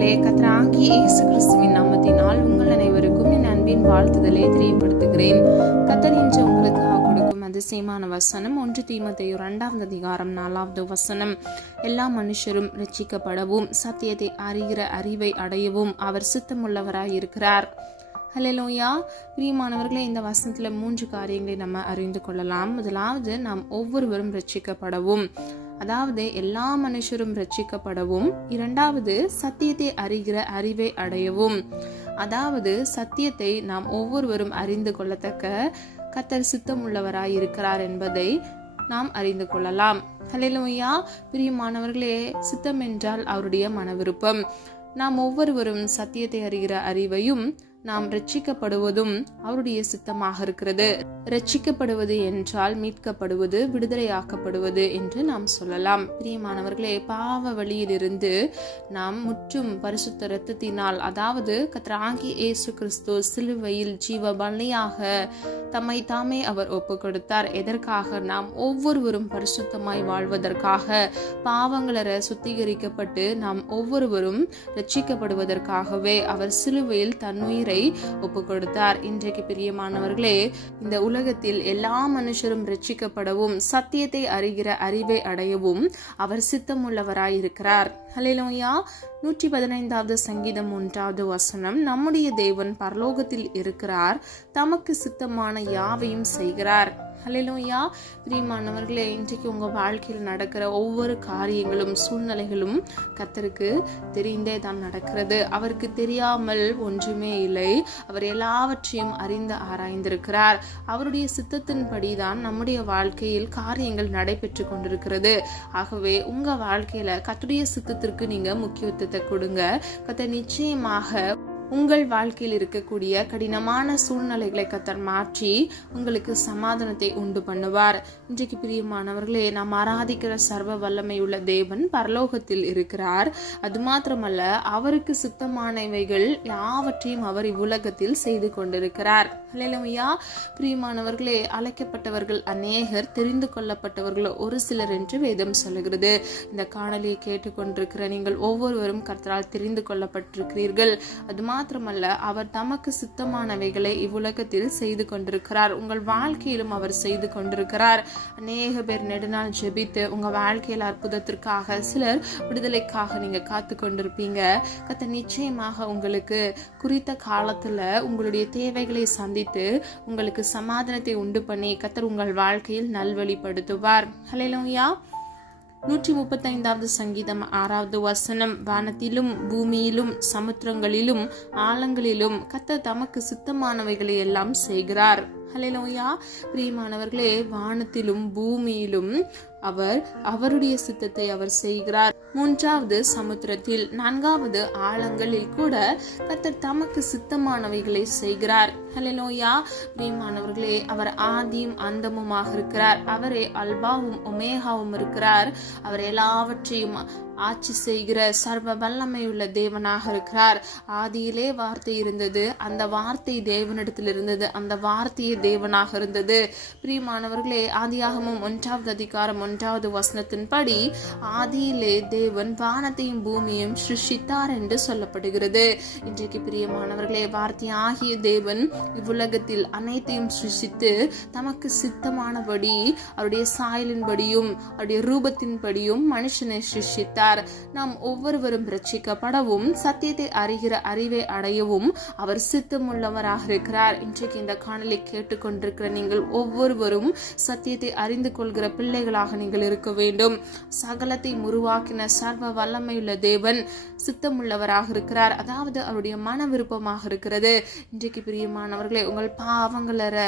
பிரியமானவர்களே, கர்த்தராகிய இயேசு கிறிஸ்துவின் நாமத்தினால் உங்கள் அனைவருக்கும் என் அன்பின் வாழ்த்துதலை தெரியப்படுத்துகிறேன். கர்த்தர் இன்று உங்களுக்காக கொடுக்கும் அதிசயமான வசனம் 1 தீமோத்தேயு 2 அதிகாரம் 4 வசனம். எல்லா மனுஷரும் ரட்சிக்கப்படவும் சத்தியத்தை அறிகிற அறிவை அடையவும் அவர் சித்தமுள்ளவராய் இருக்கிறார். ஹல்லேலூயா. பிரியமானவர்களே, இந்த வசனத்துல 3 காரியங்களை நம்ம அறிந்து கொள்ளலாம். முதலாவது, நாம் ஒவ்வொருவரும் ரட்சிக்கப்படவும், அதாவது எல்லா மனுஷரும் ரட்சிக்கப்படவும். இரண்டாவது, சத்தியத்தை அறிகிற அறிவை அடையவும், அதாவது சத்தியத்தை நாம் ஒவ்வொருவரும் அறிந்து கொள்ளத்தக்க கர்த்தர் சித்தம் உள்ளவராய் இருக்கிறார் என்பதை நாம் அறிந்து கொள்ளலாம். ஹல்லேலூயா. பிரியமானவர்களே, சித்தம் என்றால் அவருடைய மன விருப்பம். நாம் ஒவ்வொருவரும் சத்தியத்தை அறிகிற அறிவையும் நாம் ரட்சிக்கப்படுவதும் அவருடைய சித்தமாக இருக்கிறது. ரட்சிக்கப்படுவது என்றால் மீட்கப்படுவது, விடுதலையாக்கப்படுவது என்று நாம் சொல்லலாம். பிரியமானவர்களே, பாவ வழியிலிருந்து நாம் முற்றும் பரிசுத்த இரத்தத்தினால், அதாவது கர்த்தராகிய இயேசு கிறிஸ்து சிலுவையில் ஜீவ பலியாக தம்மை தாமே அவர் ஒப்பு கொடுத்தார். எதற்காக? நாம் ஒவ்வொருவரும் பரிசுத்தமாய் வாழ்வதற்காக, பாவங்களற சுத்திகரிக்கப்பட்டு நாம் ஒவ்வொருவரும் ரட்சிக்கப்படுவதற்காகவே அவர் சிலுவையில் தன்னுயிரை ஒப்பு கொடுத்தார். இன்றைக்கு பிரியமானவர்களே, இந்த உலகத்தில் எல்லா மனுஷரும் ரட்சிக்கப்படவும் சத்தியத்தை அறிகிற அறிவை அடையவும் அவர் சித்தமுள்ளவராய் இருக்கிறார். ஹல்லேலூயா. 115வது சங்கீதம் 1வது வசனம். நம்முடைய தேவன் பரலோகத்தில் இருக்கிறார், தமக்கு சித்தமான யாவையும் செய்கிறார். ஹல்லேலூயா. பிரியமானவர்களே, இன்றைக்கு உங்க வாழ்க்கையில் நடக்கிற ஒவ்வொரு காரியங்களும் சூழ்நிலைகளும் கர்த்தருக்கு தெரிந்தே தான் நடக்கிறது. அவருக்கு தெரியாமல் ஒன்றுமே இல்லை. அவர் எல்லாவற்றையும் அறிந்து ஆராய்ந்திருக்கிறார். அவருடைய சித்தத்தின்படி தான் நம்முடைய வாழ்க்கையில் காரியங்கள் நடைபெற்று கொண்டிருக்கிறது. ஆகவே உங்க வாழ்க்கையில கர்த்தருடைய சித்தத்திற்கு நீங்க முக்கியத்துவத்தை கொடுங்க. கர்த்தர் நிச்சயமாக உங்கள் வாழ்க்கையில் இருக்கக்கூடிய கடினமான சூழ்நிலைகளை கர்த்தர் மாற்றி உங்களுக்கு சமாதானத்தை உண்டு பண்ணுவார். இன்றைக்கு பிரியமானவர்களே, நாம் ஆராதிக்கிற சர்வ வல்லமை உள்ள தேவன் பரலோகத்தில் இருக்கிறார். அது மாத்திரமல்ல, அவருக்கு சித்தமானவைகள் யாவற்றையும் அவர் இவ்வுலகத்தில் செய்து கொண்டிருக்கிறார். ஹல்லேலூயா. பிரியமானவர்களே, அழைக்கப்பட்டவர்கள் அநேகர், தெரிந்து கொள்ளப்பட்டவர்கள் ஒரு சிலர் என்று வேதம் சொல்லுகிறது. இந்த காணொலியை கேட்டுக்கொண்டிருக்கிற நீங்கள் ஒவ்வொருவரும் கர்த்தரால் தெரிந்து கொள்ளப்பட்டிருக்கிறீர்கள். அது மாத்திரமல்ல, அவர் தமக்கு சித்தமானவைகளை இவ்வுலகத்தில் செய்து கொண்டிருக்கிறார். உங்கள் வாழ்க்கையிலும் அவர் செய்து கொண்டிருக்கிறார். அநேக பேர் நெடுநாள் ஜெபித்து உங்க வாழ்க்கையில் அற்புதத்திற்காக, சிலர் விடுதலைக்காக நீங்க காத்து கொண்டிருப்பீங்க. கர்த்தர் நிச்சயமாக உங்களுக்கு குறித்த காலத்துல உங்களுடைய தேவைகளை சந்தித்து உங்களுக்கு சமாதானத்தை உண்டு பண்ணி கர்த்தர் உங்கள் வாழ்க்கையில் நல்வழிப்படுத்துவார். ஹல்லேலூயா. 135வது சங்கீதம் 6வது வசனம். வானத்திலும் பூமியிலும் சமுத்திரங்களிலும் ஆழங்களிலும் கர்த்தர் தமக்கு சித்தமானவைகளை எல்லாம் செய்கிறார். ஹல்லேலூயா. பிரியமானவர்களே, வானத்திலும் பூமியிலும் அவர் அவருடைய சித்தத்தை அவர் செய்கிறார். 3வது சமுத்திரத்தில், 4வது ஆழங்களில் கூட கர்த்தர் தமக்கு சித்தமானவைகளை செய்கிறார். ஹல்லேலூயா. பிரியமானவர்களே, அவர் ஆதியும் அந்தமுமாக இருக்கிறார். அவரே அல்பாவும் ஒமேகாவும் இருக்கிறார். அவர் எல்லாவற்றையும் ஆட்சி செய்கிற சர்வ வல்லமையுள்ள தேவனாக இருக்கிறார். ஆதியிலே வார்த்தை இருந்தது, அந்த வார்த்தை தேவனிடத்தில் இருந்தது, அந்த வார்த்தையே தேவனாக இருந்தது. பிரியமானவர்களே, ஆதியாகமம் 1வது அதிகாரம் 1வது வசனத்தின்படி ஆதியிலே தேவன் வானத்தையும் பூமியையும் சிருஷ்டித்தார் என்று சொல்லப்படுகிறது. இன்றைக்கு பிரியமானவர்களே, வார்த்தை ஆகிய தேவன் இவ்வுலகத்தில் அனைத்தையும் சிருஷ்டித்து தமக்கு சித்தமானபடி அவருடைய சாயலின்படியும் அவருடைய ரூபத்தின்படியும் மனுஷனை சிருஷ்டித்தார். நாம் ஒவ்வொருவரும் ரட்சிக்கப்படவும் சத்தியத்தை அறிகிற அறிவை அடையவும் அவர் சித்தமுள்ளவராக இருக்கிறார். இன்றைக்கு இந்த காணொலி கேட்டுக்கொண்டிருக்கிற நீங்கள் ஒவ்வொருவரும் சத்தியத்தை அறிந்து கொள்கிற பிள்ளைகளாக நீங்கள் இருக்க வேண்டும். சகலத்தை உருவாக்கின சர்வ வல்லமையுள்ள தேவன் சித்தமுள்ளவராக இருக்கிறார், அதாவது அவருடைய மன விருப்பமாக இருக்கிறது. இன்றைக்கு பிரியமானவர்களே, உங்கள் பாவங்களற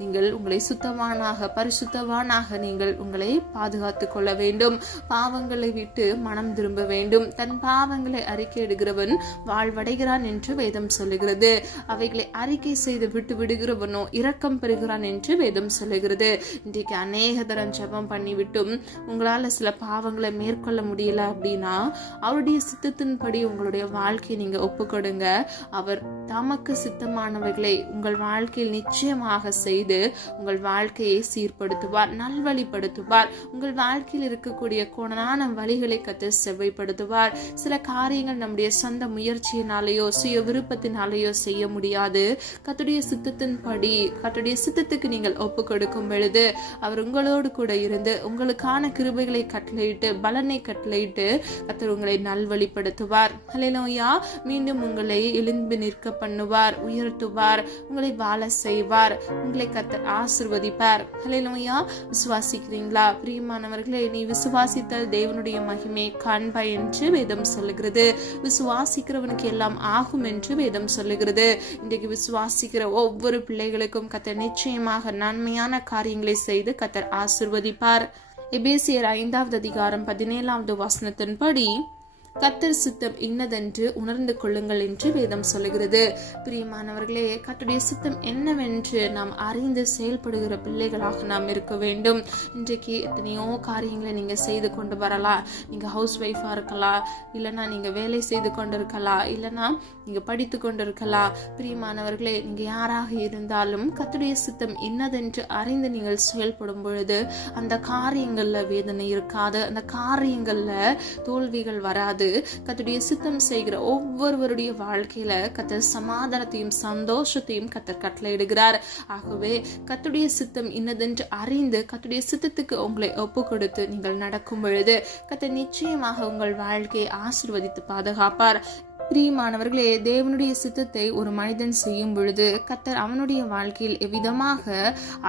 நீங்கள் உங்களை சுத்தவானாக, பரிசுத்தவானாக நீங்கள் உங்களை பாதுகாத்துக் கொள்ள வேண்டும். பாவங்களை விட்டு மனம் திரும்ப வேண்டும். தன் பாவங்களை அறிக்கையிடுகிறவன் வாழ்வடைகிறான் என்று வேதம் சொல்லுகிறது. அவைகளை அறிக்கை செய்து விட்டு விடுகிறவனோ இரக்கம் பெறுகிறான் என்று வேதம் சொல்லுகிறது. இன்றைக்கு அநேக தரம் ஜெபம் பண்ணிவிட்டும் உங்களால சில பாவங்களை மேற்கொள்ள முடியல அப்படின்னா அவருடைய சித்தத்தின்படி உங்களுடைய வாழ்க்கையை நீங்க ஒப்பு கொடுங்க. அவர் தமக்கு சித்தமானவைகளை உங்கள் வாழ்க்கையில் நிச்சயமாக செய்து உங்கள் வாழ்க்கையை சீர்படுத்துவார், நல்வழிப்படுத்துவார். உங்கள் வாழ்க்கையில் இருக்கக்கூடிய கோணலான வழிகளை கர்த்தர் செவ்வைப்படுத்துவார். சில காரியங்கள் நம்முடைய சொந்த முயற்சியினாலேயோ சுய விருப்பத்தினாலேயோ செய்ய முடியாது. கர்த்தருடைய சித்தத்தின்படி கர்த்தருடைய சித்தத்துக்கு நீங்கள் ஒப்பு கொடுக்கும் பொழுது அவர் உங்களோடு கூட இருந்து உங்களுக்கான கிருபைகளை கட்டளையிட்டு பலனை கட்டளையிட்டு கர்த்தர் உங்களை நல்வழிப்படுத்துவார். ஹல்லேலூயா. மீண்டும் உங்களை எழும்பி நிற்க பண்ணுவார், உயர்த்துவார், உங்களை வாழ செய்வார், உங்களை கர்த்தர் ஆசீர்வதிப்பார். ஹல்லேலூயா. விசுவாசிக்கிறீங்களா? பிரியமானவர்களே, நீ விசுவாசித்தால் தேவனுடைய மகிமை காண்பாய் என்று வேதம் சொல்லுகிறது. விசுவாசிக்கிறவனுக்கு எல்லாம் ஆகும் என்று வேதம் சொல்லுகிறது. இன்றைக்கு விசுவாசிக்கிற ஒவ்வொரு பிள்ளைகளுக்கும் கர்த்தர் நிச்சயமாக நன்மையான காரியங்களை செய்து கர்த்தர் ஆசீர்வதிப்பார். எபேசியர் 5வது அதிகாரம் 17வது வசனத்தின்படி கர்த்தர் சித்தம் இன்னதென்று உணர்ந்து கொள்ளுங்கள் என்று வேதம் சொல்லுகிறது. பிரியமானவர்களே, கர்த்தருடைய சித்தம் என்னவென்று நாம் அறிந்து செயல்படுகிற பிள்ளைகளாக நாம் இருக்க வேண்டும். இன்றைக்கு எத்தனையோ காரியங்களை நீங்க செய்து கொண்டு வரலாம். நீங்க ஹவுஸ் ஒய்ஃபா இருக்கலாம், இல்லைன்னா நீங்க வேலை செய்து கொண்டு இருக்கலாம், இல்லைன்னா நீங்க படித்து கொண்டு இருக்கலாம். பிரியமானவர்களே, நீங்க யாராக இருந்தாலும் கர்த்தருடைய சித்தம் இன்னதென்று அறிந்து நீங்கள் செயல்படும் பொழுது அந்த காரியங்கள்ல வேதனை இருக்காது, அந்த காரியங்கள்ல தோல்விகள் வராது. கர்த்தருடைய சித்தம் செய்கிற ஒவ்வொருவருடைய வாழ்க்கையில கர்த்தர் சமாதானத்தையும் சந்தோஷத்தையும் கர்த்தர் கட்டளையிடுகிறார். ஆகவே கர்த்தருடைய சித்தம் இன்னதென்று அறிந்து கர்த்தருடைய சித்தத்துக்கு உங்களை ஒப்பு கொடுத்து நீங்கள் நடக்கும் பொழுது கர்த்தர் நிச்சயமாக உங்கள் வாழ்க்கையை ஆசீர்வதித்து பாதுகாப்பார். பிரியமானவர்களே, தேவனுடைய சித்தத்தை ஒரு மனிதன் செய்யும் பொழுது கர்த்தர் அவனுடைய வாழ்க்கையில் எவ்விதமாக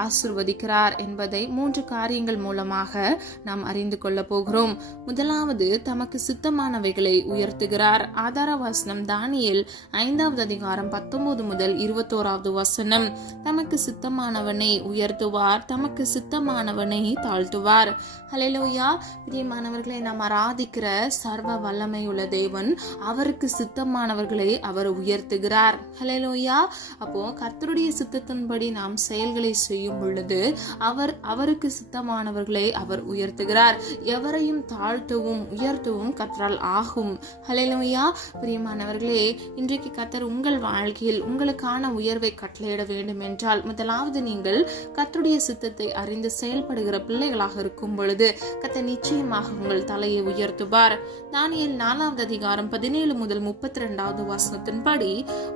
ஆசீர்வதிக்கிறார் என்பதை 3 காரியங்கள் மூலமாக நாம் அறிந்து கொள்ள போகிறோம். முதலாவது, தமக்கு சித்தமானவைகளை உயர்த்துகிறார். ஆதார வசனம் தானியேல் 5வது அதிகாரம் 19 முதல் 21வது வசனம். தமக்கு சித்தமானவனை உயர்த்துவார், தமக்கு சித்தமானவனை தாழ்த்துவார். ஹல்லேலூயா. பிரியமானவர்களை, நாம் ஆராதிக்கிற சர்வ வல்லமை உள்ள தேவன் அவருக்கு சித்தமானவர்களை அவர் உயர்த்துகிறார். ஹல்லேலூயா. அப்போ கர்த்தருடைய சித்தத்தின்படி நாம் செயல்களை செய்யும் பொழுது அவருக்கு சித்தமானவர்களை அவர் உயர்த்துகிறார். எவரையும் தாழ்த்தவும் உயர்த்தவும் கர்த்தரால் ஆகும். ஹல்லேலூயா. பிரியமானவர்களே, இன்றைக்கு கர்த்தர் உங்கள் வாழ்க்கையில் உங்களுக்கான உயர்வை கட்டளையிட வேண்டும் என்றால் முதலாவது நீங்கள் கர்த்தருடைய சித்தத்தை அறிந்து செயல்படுகிற பிள்ளைகளாக இருக்கும் பொழுது கர்த்தர் நிச்சயமாக உங்கள் தலையை உயர்த்துவார். தானியேல் 4வது அதிகாரம் 17 முதல் 32வது வசனத்தின்படி,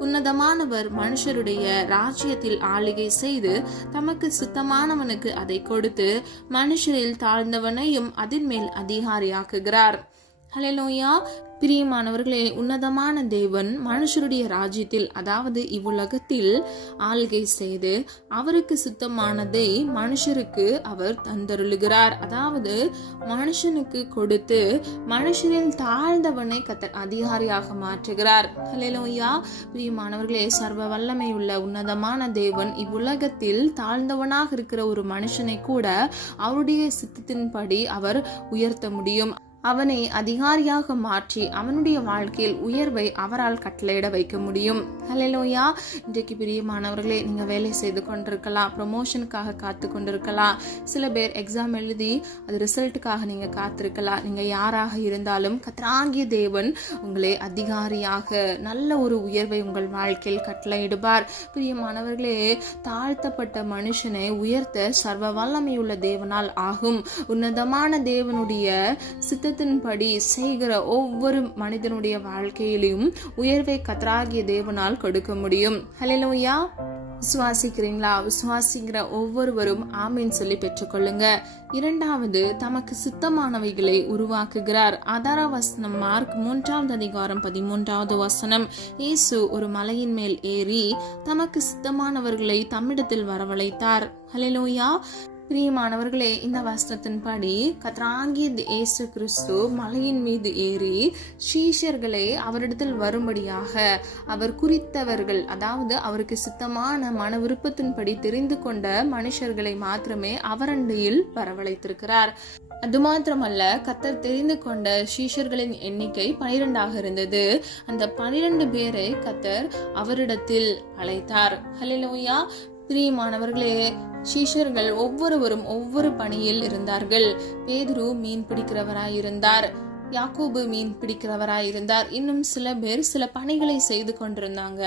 உன்னதமானவர் மனுஷருடைய ராஜ்யத்தில் ஆளுகை செய்து தமக்கு சித்தமானவனுக்கு அதை கொடுத்து மனுஷரில் தாழ்ந்தவனையும் அதன் மேல் அதிகாரியாக்குகிறார். ஹல்லேலூயா. பிரியமானவர்களே, உன்னதமான தேவன் மனுஷருடைய ராஜ்யத்தில், அதாவது இவ்வுலகத்தில் ஆள்கை செய்து அவருக்கு சித்தமானதை மனுஷருக்கு அவர் தந்தருளுகிறார். அதாவது மனுஷனுக்கு கொடுத்து மனுஷரில் தாழ்ந்தவனை கர்த்தர் அதிகாரியாக மாற்றுகிறார். ஹல்லேலூயா. பிரியமானவர்களே, சர்வ வல்லமை உள்ள உன்னதமான தேவன் இவ்வுலகத்தில் தாழ்ந்தவனாக இருக்கிற ஒரு மனுஷனை கூட அவருடைய சித்தத்தின்படி அவர் உயர்த்த முடியும். அவனை அதிகாரியாக மாற்றி அவனுடைய வாழ்க்கையில் உயர்வை அவரால் கட்டளையிட வைக்க முடியும். ஹல்லேலூயா. இன்றைக்கு பிரியமானவர்களே, நீங்க வேலை செய்து கொண்டிருக்கலாம், ப்ரமோஷனுக்காக காத்து கொண்டிருக்கலாம். சில பேர் எக்ஸாம் எழுதி அது ரிசல்ட்டுக்காக நீங்க காத்திருக்கலாம். நீங்க யாராக இருந்தாலும் கர்த்தராகிய தேவன் உங்களை அதிகாரியாக நல்ல ஒரு உயர்வை உங்கள் வாழ்க்கையில் கட்டளையிடுவார். பிரியமானவர்களே, தாழ்த்தப்பட்ட மனுஷனை உயர்த்த சர்வ வல்லமையுள்ள தேவனால் ஆகும். உன்னதமான தேவனுடைய சித்தத்தின்படி செய்கிற ஒவ்வொரு மனிதனுடைய வாழ்க்கையிலும் உயர்வை கர்த்தராகிய தேவனால் கொடுக்க முடியும். ஹல்லேலூயா. விசுவாசிக்கிறீங்களா? விசுவாசிக்கிற ஒவ்வொருவரும் ஆமீன் சொல்லி பெற்றுக்கொள்ளுங்க. இரண்டாவது, தமக்கு சித்தமானவைகளை உருவாக்குகிறார். ஆதார வசனம் மார்க் 3வது அதிகாரம் 13வது வசனம். இயேசு ஒரு மலையின் மேல் ஏறி தமக்கு சித்தமானவர்களை தம்மிடத்தில் வரவழைத்தார். ஹல்லேலூயா. பிரியமானவர்களே, இந்த வசனத்தின்படி கர்த்தராகிய இயேசு கிறிஸ்து மலையின் மீது ஏறி சீஷர்களை அவரிடத்தில் வரும்படியாக அவர் குறித்தவர்கள், அதாவது அவருக்கு சித்தமான மன விருப்பத்தின்படி தெரிந்து கொண்ட மனுஷர்களை மாத்திரமே அவரண்டையில் வரவழைத்திருக்கிறார். அது மாத்திரமல்ல, கர்த்தர் தெரிந்து கொண்ட சீஷர்களின் எண்ணிக்கை 12 இருந்தது. அந்த 12 பேரை கர்த்தர் அவரிடத்தில் அழைத்தார். ஹல்லேலூயா. பிரியமானவர்களே, சீஷர்கள் ஒவ்வொருவரும் ஒவ்வொரு பணியில் இருந்தார்கள். பேதுரு மீன் பிடிக்கிறவராயிருந்தார். யாக்கோபு மீன் பிடிக்கிறவராய் இருந்தார். இன்னும் சில பேர் சில பணிகளை செய்து கொண்டிருந்தாங்க.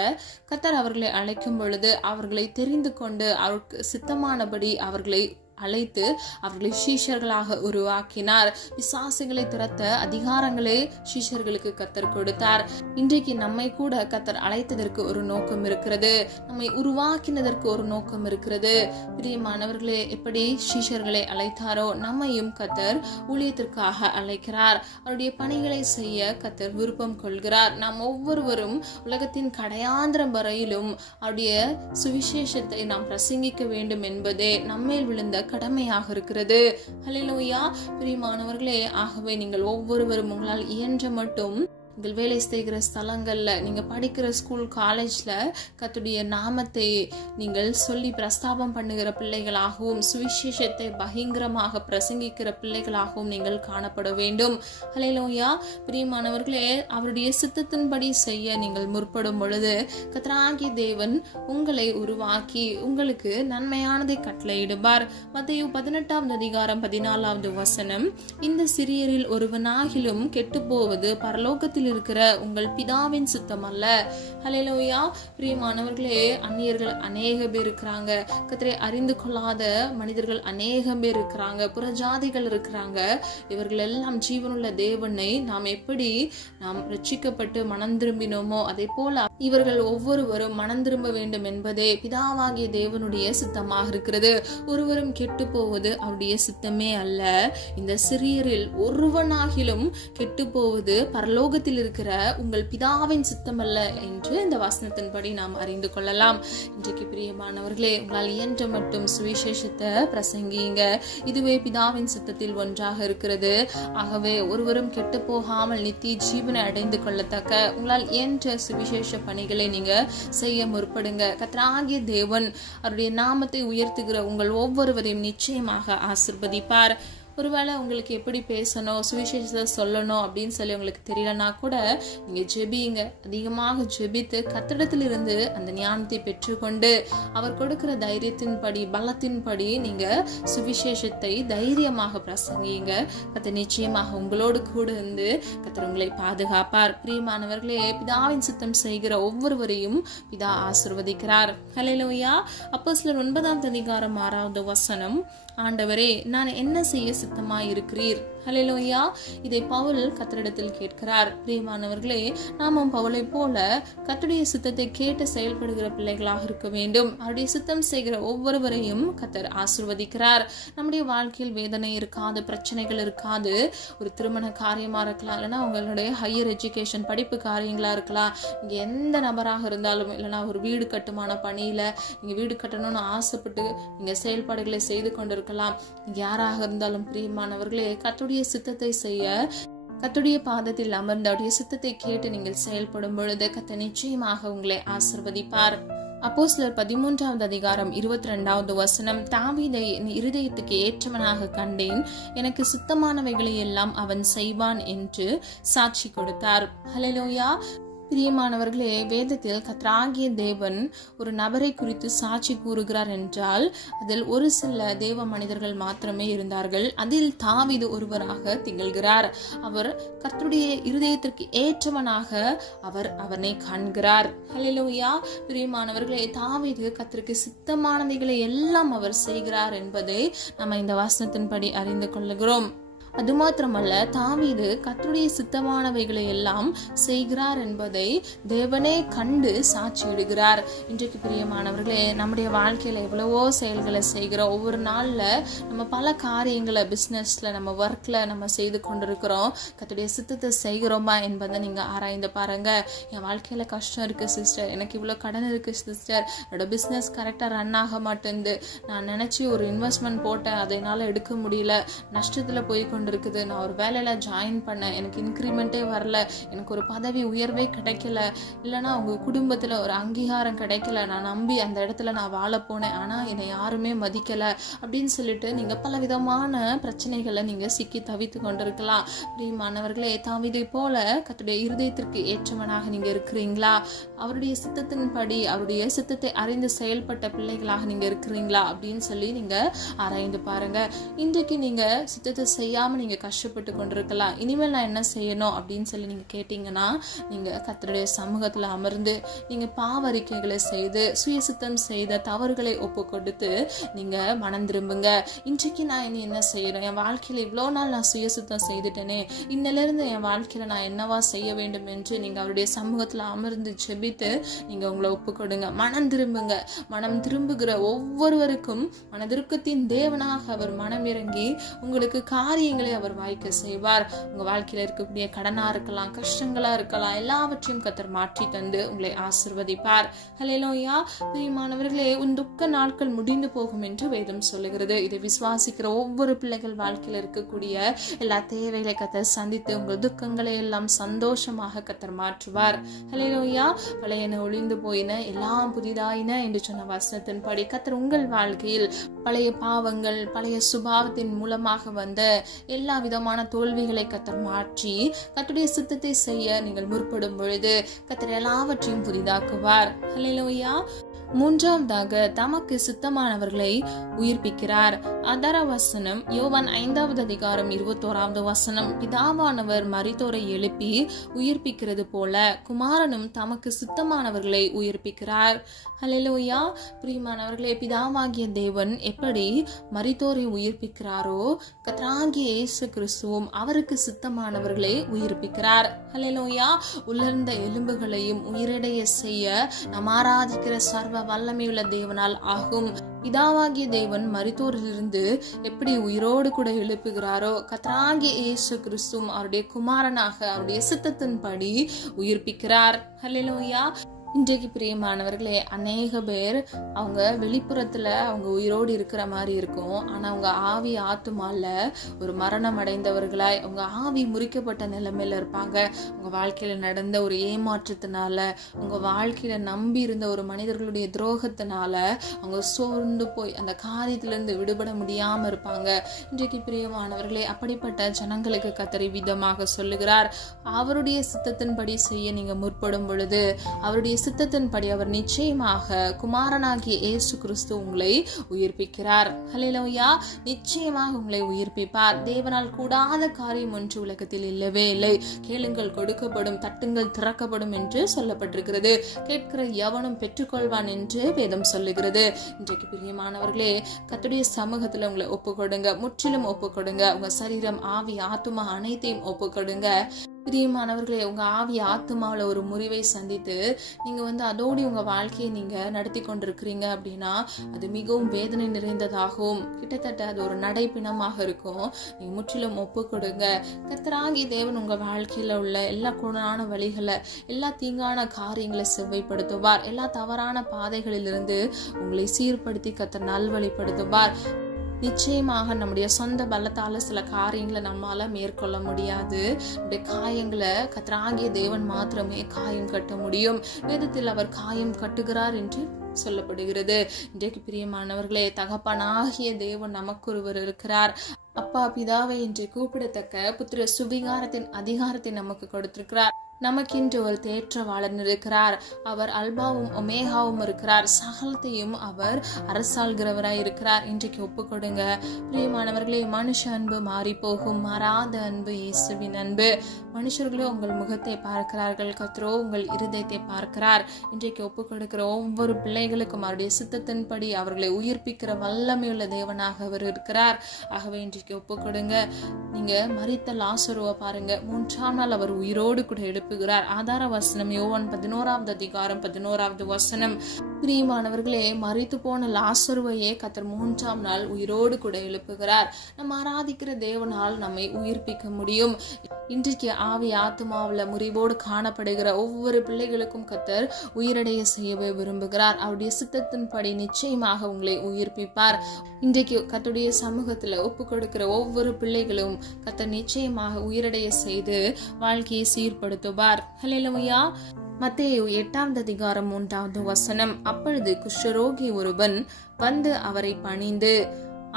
கர்த்தர் அவர்களை அழைக்கும் பொழுது அவர்களை தெரிந்து கொண்டு அவருக்கு சித்தமானபடி அவர்களை அழைத்து அவர்களை சீஷர்களாக உருவாக்கினார். பிசாசுகளை துரத்த அதிகாரங்களே சீஷர்களுக்கு கர்த்தர் கொடுத்தார். இன்றைக்கு நம்மை கூட கர்த்தர் அழைத்ததற்கு ஒரு நோக்கம் இருக்கிறது, நம்மை உருவாக்கினதற்கு ஒரு நோக்கம் இருக்கிறது. பிரியமானவர்களே, எப்படி சீஷர்களை அழைத்தாரோ நம்மையும் கர்த்தர் ஊழியத்திற்காக அழைக்கிறார். அவருடைய பணிகளை செய்ய கர்த்தர் விருப்பம் கொள்கிறார். நாம் ஒவ்வொருவரும் உலகத்தின் கடையாந்திரம் வரையிலும் அவருடைய சுவிசேஷத்தை நாம் பிரசங்கிக்க வேண்டும் என்பதே நம்மேல் விழுந்த கடமையாக இருக்கிறது. ஹல்லேலூயா. பிரியமானவர்களே, ஆகவே நீங்கள் ஒவ்வொருவரும் உங்களால் இயன்ற மட்டும் நீங்கள் வேலை செய்கிற ஸ்தலங்கள்ல, நீங்க படிக்கிற ஸ்கூல் காலேஜ்ல கர்த்தருடைய நாமத்தை நீங்கள் சொல்லி பிரஸ்தாபம் பண்ணுகிற பிள்ளைகளாகவும் சுவிசேஷத்தை பகிரங்கமாக பிரசங்கிக்கிற பிள்ளைகளாகவும் நீங்கள் காணப்பட வேண்டும். ஹல்லேலூயா. பிரியமானவர்களே, அவருடைய சித்தத்தின்படி செய்ய நீங்கள் முற்படும் பொழுது கர்த்தராகிய தேவன் உங்களை உருவாக்கி உங்களுக்கு நன்மையானதை கட்டளையிடுவார். மத்தேயு 18:14 இந்த சிறியரில் ஒருவனாகிலும் கெட்டு போவது பரலோகத்தில் இருக்கிற உங்கள் பிதாவின் சித்தம் அல்ல. ஹல்லேலூயா. பிரியமானவர்களே, அந்நியர்கள் அநேக பேர் இருக்கிறாங்க, கர்த்தரை அறிந்து கொள்ளாத மனிதர்கள் அநேக பேர் இருக்கிறாங்க, புறஜாதிகள் இருக்கிறாங்க. இவர்கள் எல்லாம் ஜீவனுள்ள தேவனை நாம் எப்படி நாம் ரட்சிக்கப்பட்டு மனம் திரும்பினோமோ அதே போல இவர்கள் ஒவ்வொருவரும் மனம் திரும்ப வேண்டும் என்பதே பிதாவாகிய தேவனுடைய சித்தமாக இருக்கிறது. ஒருவரும் கெட்டு போவது அவருடைய சித்தமே அல்ல. இந்த சிறியரில் ஒருவனாகிலும் கெட்டு போவது பரலோகத்தில் இருக்கிற உங்கள் பிதாவின் சித்தம் அல்ல என்று இந்த வசனத்தின்படி நாம் அறிந்து கொள்ளலாம். இன்றைக்கு பிரியமானவர்களே, உங்களால் இயன்ற மட்டும் சுவிசேஷத்தை பிரசங்கிங்க. இதுவே பிதாவின் சித்தத்தில் ஒன்றாக இருக்கிறது. ஆகவே ஒருவரும் கெட்டு போகாமல் நித்திய ஜீவனை அடைந்து கொள்ளத்தக்க உங்களால் இயன்ற சுவிசேஷ பணிகளை நீங்க செய்ய முற்படுங்க. கர்த்தராகிய தேவன் அவருடைய நாமத்தை உயர்த்துகிற உங்கள் ஒவ்வொருவரையும் நிச்சயமாக ஆசீர்வதிப்பார். ஒருவேளை உங்களுக்கு எப்படி பேசணும், சுவிசேஷத்தை சொல்லணும் அப்படின்னு சொல்லி உங்களுக்கு தெரியலனா கூட நீங்க ஜெபிங்க. அதிகமாக ஜெபித்து கர்த்தரிடத்திலிருந்து அந்த ஞானத்தை பெற்றுக்கொண்டு அவர் கொடுக்கிற தைரியத்தின்படி பலத்தின்படி நீங்க சுவிசேஷத்தை தைரியமாக பிரசங்கிங்க. கர்த்தர் நிச்சயமாக உங்களோடு கூட இருந்து கர்த்தர் உங்களை பாதுகாப்பார். பிரியமானவர்களே, பிதாவின் சித்தம் செய்கிற ஒவ்வொருவரையும் பிதா ஆசீர்வதிக்கிறார். ஹல்லேலூயா. அப்போஸ்தலர் 9:6 ஆண்டவரே, நான் என்ன செய்ய சித்தமாய் இருக்கிறீர்? ஹல்லேலூயா. இதை பவுல் கர்த்தரிடத்தில் கேட்கிறார். பிரியமானவர்களே, நாமும் பவுலை போல கர்த்தருடைய சித்தத்தை கேட்டு செயல்படுகிற பிள்ளைகளாக இருக்க வேண்டும். அவருடைய சித்தம் செய்கிற ஒவ்வொருவரையும் கர்த்தர் ஆசீர்வதிக்கிறார். நம்முடைய வாழ்க்கையில் வேதனை இருக்காது, பிரச்சனைகள் இருக்காது. ஒரு திருமண காரியமா இருக்கலாம், இல்லைன்னா உங்களுடைய ஹையர் எஜுகேஷன் படிப்பு காரியங்களா இருக்கலாம். இங்க எந்த நபராக இருந்தாலும், இல்லைன்னா ஒரு வீடு கட்டுமான பணியில நீங்க வீடு கட்டணும்னு ஆசைப்பட்டு நீங்க செயல்பாடுகளை செய்து கொண்டிருக்கலாம். யாராக இருந்தாலும் பிரியமானவர்களே, கர்த்தருடைய சித்தத்தை செய்ய கர்த்தருடைய பாதத்தில் அமர்ந்து அவருடைய சித்தத்தை கேட்டு நீங்கள் செயல்படும் பொழுது கர்த்தர் நிச்சயமாக உங்களை ஆசீர்வதிப்பார். அப்போஸ்தலர் 13:22 தாவீதை என் இருதயத்துக்கு ஏற்றவனாக கண்டேன், எனக்கு சித்தமானவைகளை எல்லாம் அவன் செய்வான் என்று சாட்சி கொடுத்தார். ஹல்லேலூயா. பிரியமானவர்களே, வேதத்தில் கர்த்தராகிய தேவன் ஒரு நபரை குறித்து சாட்சி கூறுகிறார் என்றால் அதில் ஒரு சில தேவ மனிதர்கள் மாத்திரமே இருந்தார்கள். அதில் தாவீது ஒருவராக திகழ்கிறார். அவர் கர்த்தருடைய இருதயத்திற்கு ஏற்றவனாக அவனை காண்கிறார். ஹல்லேலூயா. பிரியமானவர்களே, தாவீது கர்த்தருக்கு சித்தமானவைகளை எல்லாம் அவர் செய்கிறார் என்பதை நம்ம இந்த வசனத்தின்படி அறிந்து கொள்ளுகிறோம். அது மாத்திரமல்ல, தாவீது கர்த்தருடைய சித்தமானவைகளை எல்லாம் செய்கிறார் என்பதை தேவனே கண்டு சாட்சியிடுகிறார். இன்றைக்கு பிரியமானவர்களே, நம்முடைய வாழ்க்கையில எவ்வளவோ செயல்களை செய்கிறோம். ஒவ்வொரு நாள்ல நம்ம பல காரியங்களை பிசினஸ்ல நம்ம ஒர்க்ல நம்ம செய்து கொண்டிருக்கிறோம். கர்த்தருடைய சித்தத்தை செய்கிறோமா என்பதை நீங்க ஆராய்ந்து பாருங்க. என் வாழ்க்கையில கஷ்டம் இருக்கு சிஸ்டர், எனக்கு இவ்வளவு கடன் இருக்கு சிஸ்டர், என்னோட பிசினஸ் கரெக்டா ரன் ஆக மாட்டேங்குது, நான் நினைச்சு ஒரு இன்வெஸ்ட்மெண்ட் போட்டேன், அதனால எடுக்க முடியல, நஷ்டத்துல போய் இருக்குது, நான் ஒரு வேலையில ஜாயின் பண்ணேன், எனக்கு இன்க்ரிமெண்டே வரல, எனக்கு ஒரு பதவி உயர்வே கிடைக்கல, இல்லைன்னா உங்க குடும்பத்துல ஒரு அங்கீகாரம் கிடைக்கல, நான் நம்பி அந்த இடத்துல நான் வாழ போனேன், ஆனா என்னை யாருமே மதிக்கல அப்படின்னு சொல்லிட்டு நீங்க பல விதமான பிரச்சனைகளை நீங்க சிக்கி தவித்து கொண்டிருக்கலாம். பிரியமானவர்களே, தாவீதை போல கர்த்தருடைய இருதயத்திற்கு ஏற்றவனாக நீங்க இருக்கிறீங்களா? அவருடைய சித்தத்தின்படி அவருடைய சித்தத்தை அறிந்து செயல்பட்ட பிள்ளைகளாக நீங்க இருக்கிறீங்களா அப்படின்னு சொல்லி நீங்க ஆராய்ந்து பாருங்க. இன்றைக்கு நீங்க சித்தத்தை செய்யாம இல்லாமல் நீங்கள் கஷ்டப்பட்டு கொண்டிருக்கலாம். இனிமேல் நான் என்ன செய்யணும் அப்படின்னு சொல்லி நீங்கள் கேட்டிங்கன்னா, நீங்கள் கர்த்தருடைய சமூகத்தில் அமர்ந்து நீங்கள் பாவறிக்கைகளை செய்து சுயசுத்தம் செய்த தவறுகளை ஒப்பு கொடுத்து நீங்கள் மனம் திரும்புங்க. இன்றைக்கு நான் இனி என்ன செய்யணும், என் வாழ்க்கையில் இவ்வளோ நாள் நான் சுயசுத்தம் செய்துட்டேனே, இன்னிலிருந்து என் வாழ்க்கையில் நான் என்னவா செய்ய வேண்டும் என்று நீங்கள் அவருடைய சமூகத்தில் அமர்ந்து ஜெபித்து நீங்கள் உங்களை ஒப்பு கொடுங்க. மனம் திரும்புங்க. மனம் திரும்புகிற ஒவ்வொருவருக்கும் மனதிருக்கத்தின் தேவனாக அவர் மனம் இறங்கி உங்களுக்கு காரியங்களை அவர் வாய்க்க செய்வார். உங்கள் வாழ்க்கையில் இருக்கக்கூடிய கடனாக இருக்கலாம், கஷ்டங்களாக இருக்கலாம், எல்லாவற்றையும் கர்த்தர் மாற்றி தந்து உங்களை ஆசீர்வதிப்பார். ஹல்லேலூயா. பிரியமானவர்களே, உன் துக்க நாட்கள் முடிந்து போகும் என்று வேதம் சொல்லுகிறது. இதை விசுவாசிக்கிற ஒவ்வொரு பிள்ளைகள் வாழ்க்கையில் இருக்கக்கூடிய எல்லா தேவைகளை கர்த்தர் சந்தித்து உங்கள் துக்கங்களை எல்லாம் சந்தோஷமாக கர்த்தர் மாற்றுவார். ஹல்லேலூயா. பழையன ஒளிந்து போயின, எல்லாம் புதிதாயின என்று சொன்ன வசனத்தின்படி கர்த்தர் உங்கள் வாழ்க்கையில் பழைய பாவங்கள், பழைய சுபாவத்தின் மூலமாக வந்த எல்லா விதமான தோல்விகளை கர்த்தர் மாற்றி கர்த்தருடைய சித்தத்தை செய்ய நீங்கள் முற்படும் பொழுது கர்த்தர் எல்லாவற்றையும் புதிதாக்குவார். ஹல்லேலூயா. மூன்றாவதாக தமக்கு சித்தமானவர்களை உயிர்ப்பிக்கிறார். ஆதார வசனம் யோவான் 5வது அதிகாரம் 21வது வசனம், பிதாவானவர் மரித்தோரை எழுப்பி உயிர்ப்பிக்கிறது போல குமாரனும் தமக்கு சித்தமானவர்களை உயிர்ப்பிக்கிறார். ஹல்லேலூயா. பிரியமானவர்களே, பிதாவாகிய தேவன் எப்படி மரித்தோரை உயிர்ப்பிக்கிறாரோ கர்த்தராகிய இயேசு கிறிஸ்துவும் அவருக்கு சித்தமானவர்களை உயிர்ப்பிக்கிறார். ஹல்லேலூயா. உலர்ந்த எலும்புகளையும் உயிரடைய செய்ய நாம் ஆராதிக்கிற சர்வ வல்லமையுள்ள தேவனால் ஆகும். பிதாவாகிய தேவன் மரித்தோரிலிருந்து எப்படி உயிரோடு கூட எழுப்புகிறாரோ கர்த்தராகிய இயேசு கிறிஸ்துவும் அவருடைய குமாரனாக அவருடைய சித்தத்தின்படி உயிர்ப்பிக்கிறார். ஹல்லேலூயா. இன்றைக்கு பிரியமானவர்களே, அநேக பேர் அவங்க வெளிப்புறத்துல அவங்க உயிரோடு இருக்கிற மாதிரி இருக்கும், ஆனா அவங்க ஆவி ஆத்துமால ஒரு மரணம் அடைந்தவர்களாய் அவங்க ஆவி முறிக்கப்பட்ட நிலைமையில இருப்பாங்க. உங்க வாழ்க்கையில நடந்த ஒரு ஏமாற்றத்தினால, உங்க வாழ்க்கையில நம்பி இருந்த ஒரு மனிதர்களுடைய துரோகத்தினால அவங்க சோர்ந்து போய் அந்த காரியத்திலிருந்து விடுபட முடியாம இருப்பாங்க. இன்றைக்கு பிரியமானவர்களே, அப்படிப்பட்ட ஜனங்களுக்கு கர்த்தர் விதமாக சொல்லுகிறார், அவருடைய சித்தத்தின்படி செய்ய நீங்க முற்படும் பொழுது அவருடைய சித்தத்தின்படி அவர் நிச்சயமாக குமாரனாகிய இயேசு கிறிஸ்து உங்களை உயிர்ப்பிக்கிறார். ஹல்லேலூயா. நிச்சயமாக உங்களை உயிர்ப்பிப்பார். தேவனால் கூடாத காரியம் ஒன்று உலகத்தில் இல்லவே இல்லை. கேளுங்கள் கொடுக்கப்படும், தட்டுங்கள் திறக்கப்படும் என்று சொல்லப்பட்டிருக்கிறது. கேட்கிற எவனும் பெற்றுக்கொள்வான் என்று வேதம் சொல்லுகிறது. இன்றைக்கு பிரியமானவர்களே, கர்த்தருடைய சமூகத்தில் உங்களை ஒப்புக்கொடுங்க. முற்றிலும் ஒப்புக்கொடுங்க. உங்க சரீரம், ஆவி, ஆத்துமா அனைத்தையும் ஒப்புக்கொடுங்க. பிரியமானவர்களே, உங்க ஆவி ஆத்துமாவில் ஒரு முறிவை சந்தித்து நீங்க அதோடு உங்க வாழ்க்கையை நீங்க நடத்தி கொண்டிருக்கிறீங்க அப்படின்னா அது மிகவும் வேதனை நிறைந்ததாகவும் கிட்டத்தட்ட அது ஒரு நடைப்பிணமாக இருக்கும். நீங்க முற்றிலும் ஒப்பு கொடுங்க. கர்த்தராகிய தேவன் உங்க வாழ்க்கையில உள்ள எல்லா கோணான வழிகளை, எல்லா தீங்கான காரியங்களை செவ்வைப்படுத்துவார். எல்லா தவறான பாதைகளிலிருந்து உங்களை சீர்படுத்தி கர்த்தர் நல்வழிப்படுத்துவார். நிச்சயமாக நம்முடைய சொந்த பலத்தால சில காரியங்களை நம்மால மேற்கொள்ள முடியாது. நம்முடைய காயங்களை கர்த்தராகிய தேவன் மாத்திரமே காயம் கட்ட முடியும். வேதத்தில் அவர் காயம் கட்டுகிறார் என்று சொல்லப்படுகிறது. இன்றைக்கு பிரியமானவர்களே, தகப்பனாகிய தேவன் நமக்கு ஒருவர் இருக்கிறார். அப்பா பிதாவை என்று கூப்பிடத்தக்க புத்திர சுவிகாரத்தின் அதிகாரத்தை நமக்கு கொடுத்திருக்கிறார். நமக்கென்று ஒரு தேற்றவாளன் இருக்கிறார். அவர் அல்பாவும் ஒமேகாவும் இருக்கிறார். சகலத்தையும் அவர் அரசாள்கிறவராய் இருக்கிறார். இன்றைக்கு ஒப்புக்கொடுங்க பிரியமானவர்களே. மனுஷ அன்பு மாறி போகும், மாறாத அன்பு இயேசுவின் அன்பு. மனுஷர்களோ உங்கள் முகத்தை பார்க்கிறார்கள், கர்த்தரோ உங்கள் இருதயத்தை பார்க்கிறார். இன்றைக்கு ஒப்புக்கொடுக்கிற ஒவ்வொரு பிள்ளைகளுக்கும் அவருடைய சித்தத்தின்படி அவர்களை உயிர்ப்பிக்கிற வல்லமையுள்ள தேவனாக அவர் இருக்கிறார். ஆகவே இன்றைக்கு ஒப்புக்கொடுங்க. நீங்க மரித்த லாசருவை பாருங்க, 3ஆம் நாள் அவர் உயிரோடு கூட எழுப்புகிறார். ஆதார வசனம் யோவான் 11வது அதிகாரம் 11வது வசனம். பிரியமானவர்களே, மரித்து போன லாசருவையே கர்த்தர் 3ஆம் நாள் உயிரோடு கூட எழுப்புகிறார். நம்ம ஆராதிக்கிற தேவனால் நம்மை உயிர்ப்பிக்க முடியும். இன்றைக்கு ஆவி ஆத்துமாவில் முறிவோடு காணப்படுகிற ஒவ்வொரு பிள்ளைகளுக்கும் கர்த்தர் உயிரடைய செய்யவே விரும்புகிறார். அவருடைய சித்தத்தின்படி நிச்சயமாக உங்களை உயிர்ப்பிப்பார். இன்றைக்கு கர்த்தருடைய சமூகத்தில் ஒப்பு கொடுக்கிற ஒவ்வொரு பிள்ளைகளும் கர்த்தர் நிச்சயமாக உயிரடைய செய்து வாழ்க்கையை சீர்படுத்துவார். ஹல்லேலூயா. மத்தேயு 8வது அதிகாரம் 3வது வசனம், அப்பொழுது குஷ்டரோகி ஒருவன் வந்து அவரை பணிந்து,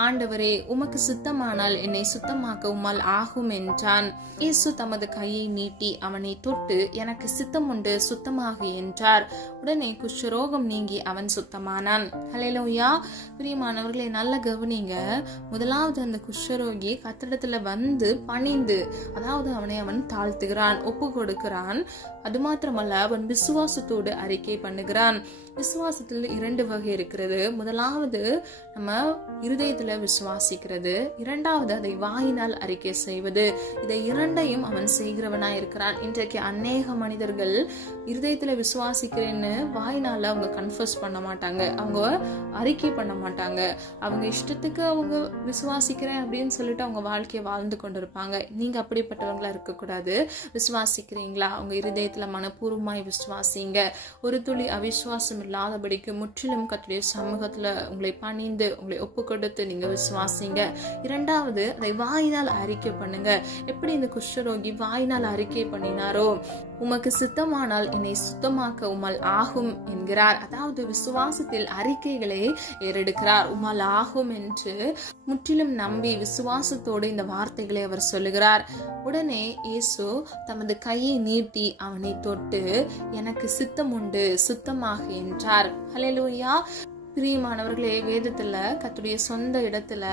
ஆண்டவரே, உமக்கு சித்தமானால் என்னை சுத்தமாக்க உம்மால் ஆகும் என்றான். இயேசு தமது கையை நீட்டி அவனை தொட்டு, எனக்கு சித்தம் உண்டு, சுத்தமாக என்றார். உடனே குஷ்டரோகம் நீங்கி அவன் சுத்தமானான். ஹல்லேலூயா. பிரியமானவர்களே, நல்ல கவனிங்க. முதலாவது அந்த குஷ்டரோகி கத்திடத்துல வந்து பணிந்து, அதாவது அவன் தாழ்த்துகிறான், ஒப்பு கொடுக்கிறான். அது மாத்திரமல்ல, அவன் விசுவாசத்தோடு அறிக்கை பண்ணுகிறான். விசுவாசத்தில் 2 வகை இருக்கிறது. முதலாவது நம்ம இருதயத்துல விசுவாசிக்கிறது, இரண்டாவது அதை வாயினால் அறிக்கை செய்வது. இதை இரண்டையும் அவன் செய்கிறவனா இருக்கிறான். இன்றைக்கு அநேக மனிதர்கள் இருதயத்துல விசுவாசிக்கிறேன்னு வாயினால அவங்க கன்ஃபர்ஸ் பண்ண மாட்டாங்க, அவங்க அறிக்கை பண்ண மாட்டாங்க. அவங்க இஷ்டத்துக்கு அவங்க விசுவாசிக்கிறேன் அப்படின்னு சொல்லிட்டு அவங்க வாழ்க்கையை வாழ்ந்து கொண்டிருப்பாங்க. நீங்க அப்படிப்பட்டவங்களா இருக்கக்கூடாது. விசுவாசிக்கிறீங்களா? அவங்க இருதயத்துல மனப்பூர்வமாய் விசுவாசிங்க. ஒரு துளி அவிசுவாசம் இல்லாதபடிக்கு முற்றிலும் கர்த்தருடைய சமூகத்துல உங்களை பணிந்து உங்களை ஒப்பு கொடுத்து நீங்க விசுவாசிங்க. இரண்டாவது, அதை வாயினால் அறிக்கை பண்ணுங்க. எப்படி இந்த குஷ்டரோகி வாயினால் அறிக்கை பண்ணினாரோ, உமக்கு சித்தமானால் என்னை சுத்தமாக்க உம்மால் ஆகும் என்கிறார். அதாவது விசுவாசத்தில் அறிக்கைகளை ஏறெடுக்கிறார். உம்மால் ஆகும் என்று முற்றிலும் நம்பி விசுவாசத்தோடு இந்த வார்த்தைகளை அவர் சொல்லுகிறார். உடனே இயேசு தமது கையை நீட்டி அவனை தொட்டு, எனக்கு சித்தம் உண்டு, சுத்தமாக என்றார். ஹல்லேலூயா. பிரியமானவர்களே, வேதத்துல கர்த்தருடைய சொந்த இடத்துல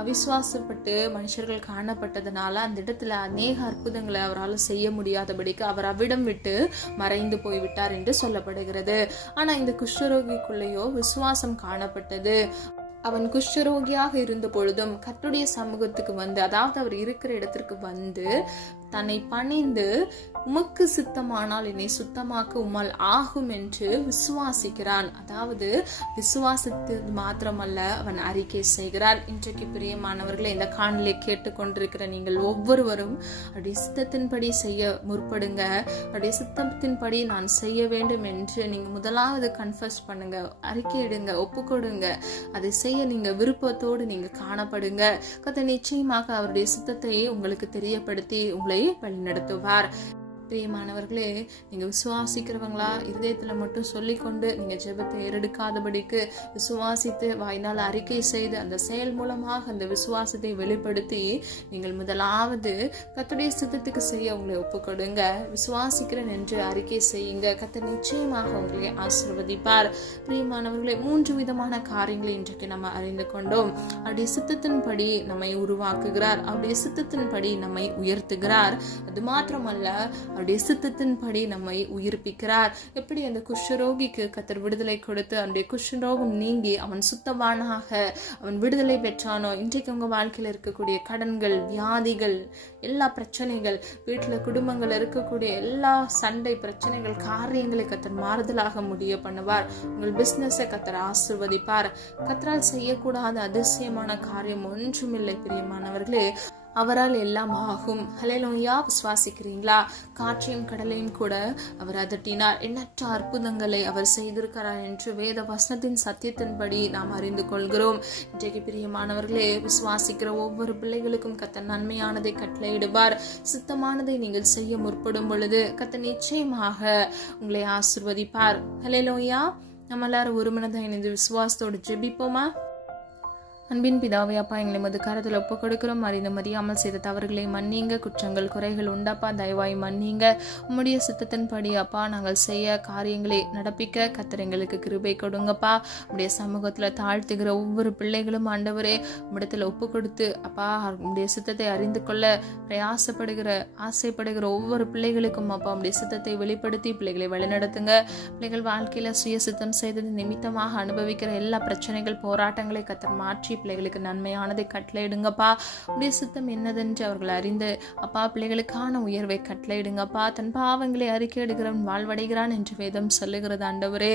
அவிசுவாசப்பட்டு மனுஷர்கள் காணப்பட்டதுனால அந்த இடத்துல அநேக அற்புதங்களை அவரால் செய்ய முடியாதபடிக்கு அவர் அவ்விடம் விட்டு மறைந்து போய்விட்டார் என்று சொல்லப்படுகிறது. ஆனா இந்த குஷ்டரோகிக்குள்ளேயோ விசுவாசம் காணப்பட்டது. அவன் குஷ்டரோகியாக இருந்த பொழுதும் கர்த்தருடைய சமூகத்துக்கு வந்து, அதாவது அவர் இருக்கிற இடத்திற்கு வந்து தன்னை பணிந்து, உமக்கு சித்தமானால் என்னை சுத்தமாக்க உம்மால் ஆகும் என்று விசுவாசிக்கிறான். அதாவது விசுவாசத்து மாத்திரமல்ல, அவன் அறிக்கை செய்கிறான். இன்றைக்கு பிரியமானவர்களை, இந்த காணொளியை கேட்டுக்கொண்டிருக்கிற நீங்கள் ஒவ்வொருவரும் அவருடைய சித்தத்தின்படி செய்ய முற்படுங்க. அவருடைய சித்தத்தின்படி நான் செய்ய வேண்டும் என்று நீங்க முதலாவது கன்ஃபர்ஸ் பண்ணுங்க, அறிக்கையிடுங்க, ஒப்பு கொடுங்க. அதை செய்ய நீங்க விருப்பத்தோடு நீங்க காணப்படுங்க. கர்த்தர் நிச்சயமாக அவருடைய சித்தத்தை உங்களுக்கு தெரியப்படுத்தி உங்களை வழிநடத்துவார். பிரியமானவர்களே, நீங்க விசுவாசிக்கிறவங்களா? இருதயத்துல மட்டும் சொல்லிக்கொண்டு நீங்க ஜெபத்தை ஏறெடுக்காதபடிக்கு விசுவாசித்து வாயினால் அறிக்கை செய்து அந்த செயல் மூலமாக அந்த விசுவாசத்தை வெளிப்படுத்தி நீங்கள் முதலாவது கர்த்தருடைய சித்தத்துக்கு செய்ய உங்களை ஒப்புக்கொடுங்க. விசுவாசிக்கிறேன் என்று அறிக்கை செய்யுங்க. கர்த்தர் நிச்சயமாக உங்களை ஆசீர்வதிப்பார். பிரியமானவர்களே, 3 விதமான காரியங்களை இன்றைக்கு நம்ம அறிந்து கொண்டோம். அவருடைய சித்தத்தின்படி நம்மை உருவாக்குகிறார், அவருடைய சித்தத்தின்படி நம்மை உயர்த்துகிறார். அது மாத்திரமல்ல, அவருடைய சித்தத்தின்படி நம்மை உயிர்ப்பிக்கிறார். எப்படி அந்த குஷ்டரோகிக்கு கர்த்தர் விடுதலை கொடுத்து அவனுடைய குஷ்டரோகம் நீங்கி அவன் சுத்தவானாக அவன் விடுதலை பெற்றானோ, இன்றைக்கு உங்க வாழ்க்கையில் இருக்கக்கூடிய கடன்கள், வியாதிகள், எல்லா பிரச்சனைகள், வீட்டுல குடும்பங்கள் இருக்கக்கூடிய எல்லா சண்டை பிரச்சனைகள், காரியங்களை கர்த்தர் மாறுதலாக முடிய பண்ணுவார். உங்கள் பிசினஸை கர்த்தர் ஆசீர்வதிப்பார். கர்த்தரால் செய்யக்கூடாத அதிசயமான காரியம் ஒன்றுமில்லை. பிரியமானவர்களே, அவரால் எல்லாம் ஆகும். ஹல்லேலூயா. விசுவாசிக்கிறீங்களா? காற்றையும் கடலையும் கூட அவர் அதட்டினார். எண்ணற்ற அற்புதங்களை அவர் செய்திருக்கிறார் என்று வேத வசனத்தின் சத்தியத்தின்படி நாம் அறிந்து கொள்கிறோம். இன்றைக்கு பிரியமானவர்களே, விசுவாசிக்கிற ஒவ்வொரு பிள்ளைகளுக்கும் கர்த்தர் நன்மையானதை கட்டளையிடுவார். சித்தமானதை நீங்கள் செய்ய முற்படும் பொழுது கர்த்தர் நிச்சயமாக உங்களை ஆசீர்வதிப்பார். ஹல்லேலூயா. நம்ம எல்லாரும் ஒரு மனதாக இணைந்து விசுவாசத்தோடு ஜெபிப்போமா? அன்பின் பிதாவே, அப்பா, எங்களை மது கரத்தில் ஒப்பு கொடுக்கிறோம். அறிந்து மறியாமல் செய்த தவறுகளை மன்னிங்க. குற்றங்கள் குறைகள் உண்டாப்பா, தயவாய் மன்னிங்க. உம்முடைய சித்தத்தின்படி அப்பா நாங்கள் செய்ய காரியங்களை நடப்பிக்க கர்த்தர் எங்களுக்கு கிருபை கொடுங்கப்பா. உம்முடைய சமூகத்தில் தாழ்த்துகிற ஒவ்வொரு பிள்ளைகளும் ஆண்டவரே உம்மிடத்தில் ஒப்பு கொடுத்து அப்பா உம்முடைய சித்தத்தை அறிந்து கொள்ள பிரயாசப்படுகிற ஆசைப்படுகிற ஒவ்வொரு பிள்ளைகளுக்கும் அப்பா உம்முடைய சித்தத்தை வெளிப்படுத்தி பிள்ளைகளை வழிநடத்துங்க. பிள்ளைகள் வாழ்க்கையில சுய சித்தம் செய்தது நிமித்தமாக அனுபவிக்கிற எல்லா பிரச்சனைகள், போராட்டங்களை கர்த்தர் மாற்றி பிள்ளைகளுக்கு நன்மையானதை கட்டளையிடுங்கப்பா. உடைய சித்தம் என்னதென்று அவர்கள் அறிந்து அப்பா பிள்ளைகளுக்கான உயர்வை கட்டளையிடுங்கப்பா. தன் பாவங்களை அறிக்கையிடுகிறவன் வாழ்வடைகிறான் என்று வேதம் சொல்லுகிறது. ஆண்டவரே,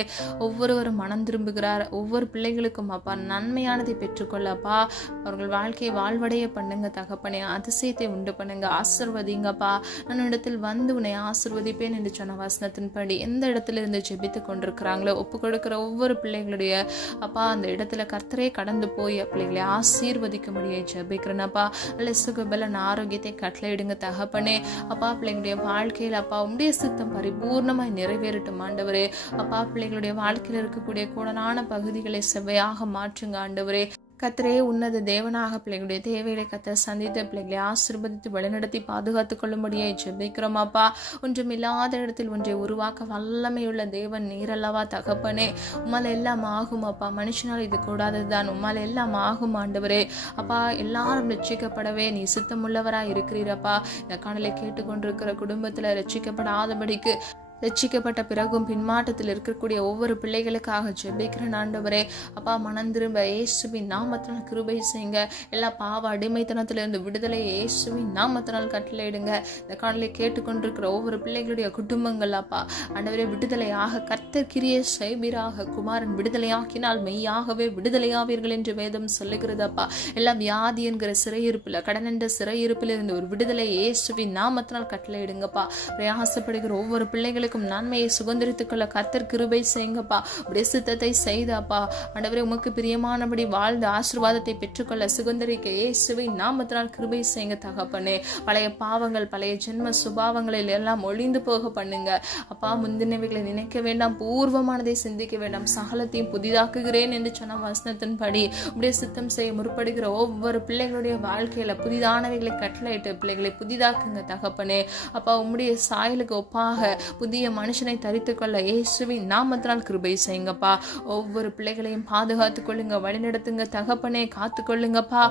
ஒவ்வொருவரும் மனம் திரும்புகிறார். ஒவ்வொரு பிள்ளைகளுக்கும் அப்பா நன்மையானதை பெற்றுக்கொள்ளப்பா. அவர்கள் வாழ்க்கையை வாழ்வடைய பண்ணுங்க தகப்பனே. அதிசயத்தை உண்டு பண்ணுங்க, ஆசீர்வதிங்கப்பா. நான் இடத்தில் வந்து உன்னை ஆசீர்வதிப்பேன் என்று சொன்ன வசனத்தின்படி எந்த இடத்துல இருந்து ஜெபித்து கொண்டிருக்கிறாங்களோ ஒப்பு கொடுக்கிற ஒவ்வொரு பிள்ளைகளுடைய அப்பா அந்த இடத்துல கர்த்தரே கடந்து போய் பிள்ளைகளை ஆசீர்வதிக்க முடியும் ஜெபிக்கிறேனப்பா. நல்ல சுகபலன் ஆரோக்கியத்தை கட்டளையிடுங்க தகப்பனே. அப்பா பிள்ளைங்களுடைய வாழ்க்கையில் அப்பா உம்முடைய சித்தம் பரிபூர்ணமாய் நிறைவேறட்டும் ஆண்டவரே. அப்பா பிள்ளைகளுடைய வாழ்க்கையில் இருக்கக்கூடிய கோடலான பகுதிகளை செவ்வையாக மாற்றுங்க ஆண்டவரே. கர்த்தரே உன்னத தேவனாக பிள்ளைகளுடைய தேவைகளை கர்த்தர் சந்தித்து பிள்ளைகளை ஆசீர்வதித்து வழிநடத்தி பாதுகாத்துக் கொள்ளும்படியாய் ஜெபிக்கிறோம் அப்பா. ஒன்றுமில்லாத இடத்தில் ஒன்றை உருவாக்க வல்லமையுள்ள தேவன் நீரல்லவா தகப்பனே. உம்மால் எல்லாம் ஆகும் அப்பா. மனுஷனால் இது கூடாததுதான். உம்மால் எல்லாம் ஆகும் ஆண்டவரே. அப்பா, எல்லாரும் ரட்சிக்கப்படவே நீ சித்தமுள்ளவராய் இருக்கிறீரப்பா. இந்த காணலை கேட்டுக்கொண்டிருக்கிற குடும்பத்தில் ரட்சிக்கப்படாதபடிக்கு ரட்சிக்கப்பட்ட பிறகும் பின்மாற்றத்தில் இருக்கக்கூடிய ஒவ்வொரு பிள்ளைகளுக்காக ஜெபிக்கிறேன் ஆண்டவரே. அப்பா, மனம் திரும்ப இயேசுவின் நாமத்தினால் கிருபை செய்யுங்க. எல்லா பாவ அடிமைத்தனத்திலிருந்து விடுதலை இயேசுவின் நாமத்தினால் கட்டளையிடுங்க. இந்த காணலை கேட்டுக்கொண்டிருக்கிற ஒவ்வொரு பிள்ளைகளுடைய குடும்பங்கள் அப்பா ஆண்டவரே விடுதலையாக கர்த்தர் கிரியை செய்வீராக. குமாரன் விடுதலையாக்கினால் மெய்யாகவே விடுதலையாவீர்கள் என்று வேதம் சொல்லுகிறது அப்பா. எல்லாம் வியாதி என்கிற சிறையிருப்பில் கடன் என்ற சிறையிருப்பில் இருந்து ஒரு விடுதலை இயேசுவின் நாமத்தினால் கட்டளையிடுங்கப்பா. பிரயாசப்படுகிற ஒவ்வொரு பிள்ளைகளுக்கும் நன்மையை சுதந்திரித்துக் கொள்ள கர்த்தர் கிருபை செய்யுங்கப்பா. உடைய சித்தத்தை செய்தப்பா ஆண்டவரே உமக்கு பிரியமானபடி வாழ்ந்து ஆசீர்வாதத்தை பெற்றுக்கொள்ள சுதந்திரிக்க இயேசுவின் நாமத்தினால் கிருபை செய்யுங்க தகப்பனே. பழைய பாவங்கள் பழைய ஜென்ம சுபாவங்களில் எல்லாம் ஒளிந்து போக பண்ணுங்க அப்பா. முந்தினவைகளை நினைக்க வேண்டாம், பூர்வமானதை சிந்திக்க வேண்டாம், சகலத்தையும் புதிதாக்குகிறேன் என்று சொன்ன வசனத்தின்படி உடைய சித்தம் செய்ய முற்படுகிற ஒவ்வொரு பிள்ளைகளுடைய வாழ்க்கையில புதிதானவைகளை கட்டளையிட்டு பிள்ளைகளை புதிதாக்குங்க தகப்பனே. அப்பா, உம்முடைய சாயலுக்கு ஒப்பாக புதிய மனுஷனை தரித்துக் கொள்ள இயேசுவின் நாமத்தினால் கிருபை செய்யுங்கப்பா. ஒவ்வொரு பிள்ளைகளையும் பாதுகாத்துக் கொள்ளுங்க, வழிநடத்துங்க தகப்பனே, காத்துக்கொள்ளுங்கப்பா.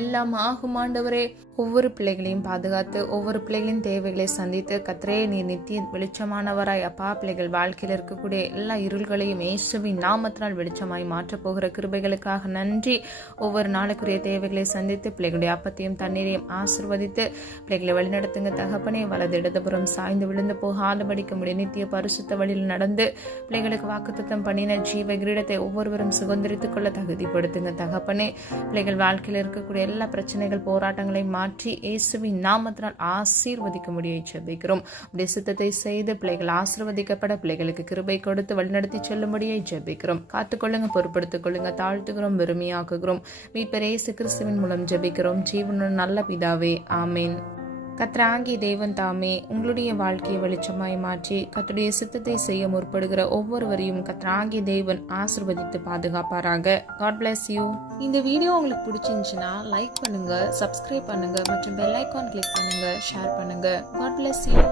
எல்லாம் ஆகும் ஆண்டவரே. ஒவ்வொரு பிள்ளைகளையும் பாதுகாத்து ஒவ்வொரு பிள்ளைகளின் தேவைகளை சந்தித்து கர்த்தரே நீர் நித்திய வெளிச்சமானவராய் அப்பா. பிள்ளைகள் வாழ்க்கையில் இருக்கக்கூடிய எல்லா இருள்களையும் இயேசுவின் நாமத்தினால் வெளிச்சமாய் மாற்றப் போகிற கிருபைகளுக்காக நன்றி. ஒவ்வொரு நாளுக்குரிய தேவைகளை சந்தித்து பிள்ளைகளுடைய அப்பத்தையும் தண்ணீரையும் ஆசீர்வதித்து பிள்ளைகளை வழிநடத்துங்க தகப்பனே. வலது இடதுபுறம் சாய்ந்து விழுந்து போகாதபடிக்கு முடிய நித்திய பரிசுத்த வழியில் நடந்து பிள்ளைகளுக்கு வாக்குத்தத்தம் பண்ணின ஜீவ கிரீடத்தை ஒவ்வொருவரும் சுதந்திரித்துக் கொள்ள தகுதிப்படுத்துங்க தகப்பனே. பிள்ளைகள் வாழ்க்கையில் இருக்கக்கூடிய எல்லா பிரச்சனைகள் போராட்டங்களையும் மாற்றி இயேசுவின் நாமத்தினால் ஆசீர்வதிக்க முடிய ஜெபிக்கிறோம். உடைய சித்தத்தை செய்து பிள்ளைகள் ஆசீர்வதிக்கப்பட பிள்ளைகளுக்கு கிருபை கொடுத்து வழிநடத்தி செல்லும்படியை ஜெபிக்கிறோம். காத்துக்கொள்ளுங்க, பொறுப்படுத்திக் கொள்ளுங்க, தாழ்த்துகிறோம், வெறுமையாக்குகிறோம். மீட்பர் இயேசு கிறிஸ்துவின் மூலம் ஜெபிக்கிறோம் ஜீவனுள்ள நல்ல பிதாவே, ஆமேன். கர்த்தராகிய தேவன் தாமே உங்களுடைய வாழ்க்கையை வெளிச்சமாய் மாற்றி கர்த்தருடைய சித்தத்தை செய்ய முற்படுகிற ஒவ்வொருவரையும் கர்த்தராகிய தேவன் ஆசீர்வதித்து பாதுகாப்பாராக. God bless you. இந்த வீடியோ உங்களுக்கு பிடிச்சிருந்துச்சுன்னா லைக் பண்ணுங்க, சப்ஸ்கிரைப் பண்ணுங்க மற்றும் பெல் ஐகான் கிளிக் பண்ணுங்க, ஷேர் பண்ணுங்க. God bless you.